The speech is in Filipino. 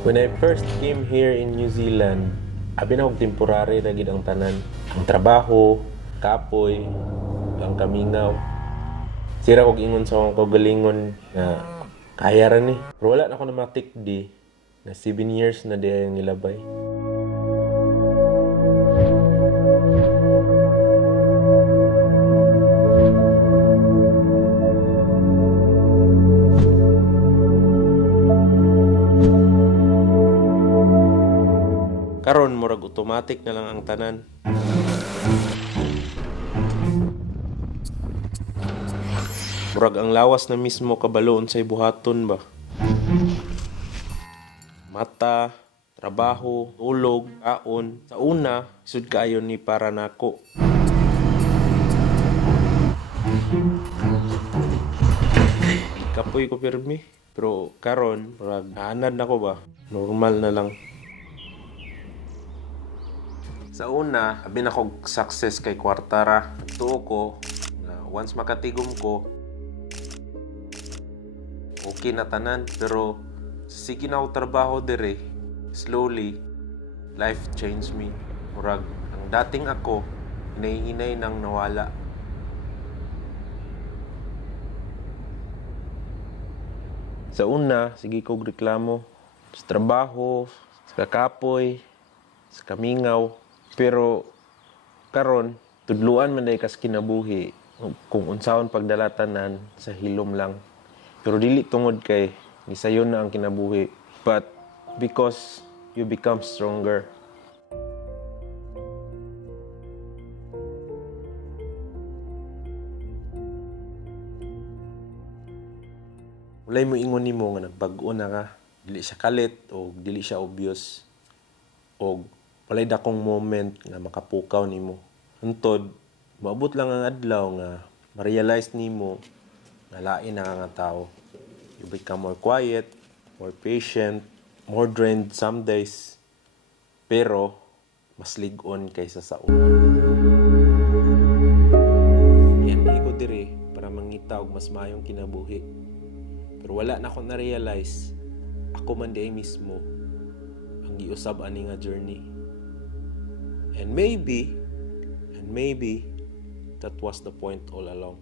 When I first came here in New Zealand, abi na og temporary ra gid ang tanan. Ang trabaho, kapoy, ang kamingaw. Sira kog ingon sa akong kaugalingon nga kaya ra ni. Pero wala na ako na matikdi na 7 years na di ang nilabay. Karon murag automatic na lang ang tanan. Murag ang lawas na mismo kabaloon sa buhaton ba. Mata, trabaho, tulog, kaon. Sa una, sud kaayo ni para nako. Kapoy ko pirmi. Pero karon, murag naanad na ko ba. Normal na lang. Sa una, abi na kog success kay kwartara. Tuo ko na once makatigom ko, okay na tanan. Pero sige na ako trabaho dire, slowly, life changed me. Murag, ang dating ako, hinay-hinay nang nawala. Sa una, sige kog reklamo. Sa trabaho, sa kakapoy, sa kamingaw. Pero karon tudluan man day kas kinabuhi kung unsaon pagdalatanan sa hilom lang. Pero dili tungod kay gisayon na ang kinabuhi, but because you become stronger. Walay mo ingon nimo nga nagbag-o na ka, dili siya kalit o dili siya obvious o walay dakong moment nga makapukaw nimo. Hantod, maabot lang ang adlaw nga ma-realize nimo nga lain na nga tao. You become more quiet, more patient, more drained some days, pero mas lig-on kaysa sa una. Yan ko dire para mangita og mas maayong kinabuhi. Pero wala na ako na-realize, ako man di ay mismo ang giusab ani nga journey. And maybe, that was the point all along.